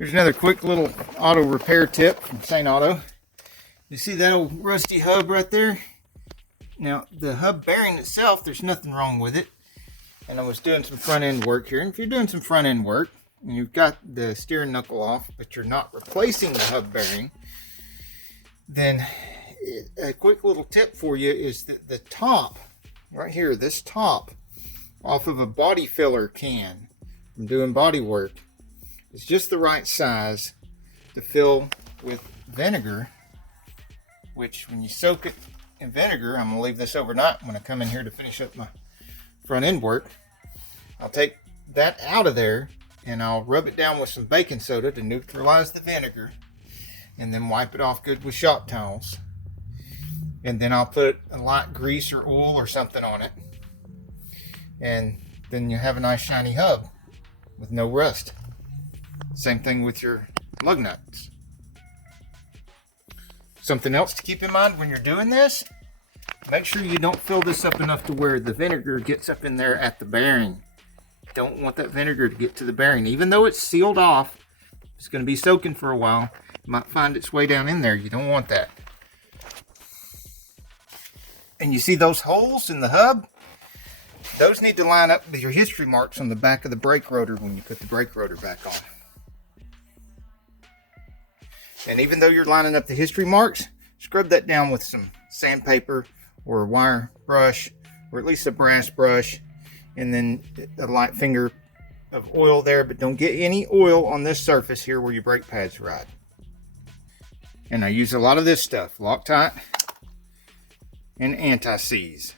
Here's another quick little auto repair tip from Saneauto. You see that old rusty hub right there? Now, the hub bearing itself, there's nothing wrong with it. And I was doing some front end work here. And if you're doing some front end work and you've got the steering knuckle off, but you're not replacing the hub bearing, then a quick little tip for you is that the top, right here, this top off of a body filler can from doing body work, is just the right size to fill with vinegar, which when you soak it in vinegar, I'm going to leave this overnight when I come in here to finish up my front end work. I'll take that out of there and I'll rub it down with some baking soda to neutralize the vinegar, and then wipe it off good with shop towels. And then I'll put a light grease or oil or something on it, and then you have a nice shiny hub with no rust. Same thing with your lug nuts. Something else to keep in mind when you're doing this, make sure you don't fill this up enough to where the vinegar gets up in there at the bearing. Don't want that vinegar to get to the bearing. Even though it's sealed off, it's going to be soaking for a while. It might find its way down in there. You don't want that. And you see those holes in the hub? Those need to line up with your history marks on the back of the brake rotor when you put the brake rotor back on. And even though you're lining up the history marks, scrub that down with some sandpaper or a wire brush, or at least a brass brush, and then a light finger of oil there, but don't get any oil on this surface here where your brake pads ride. And I use a lot of this stuff, Loctite and anti-seize.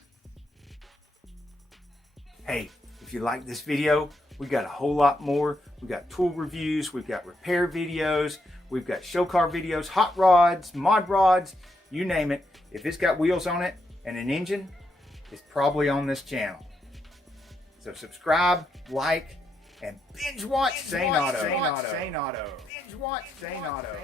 Hey, if you like this video, we got a whole lot more. We got tool reviews, we've got repair videos, we've got show car videos, hot rods, mod rods, you name it. If it's got wheels on it and an engine, it's probably on this channel. So subscribe, like, and binge watch Saneauto. Binge watch Saneauto.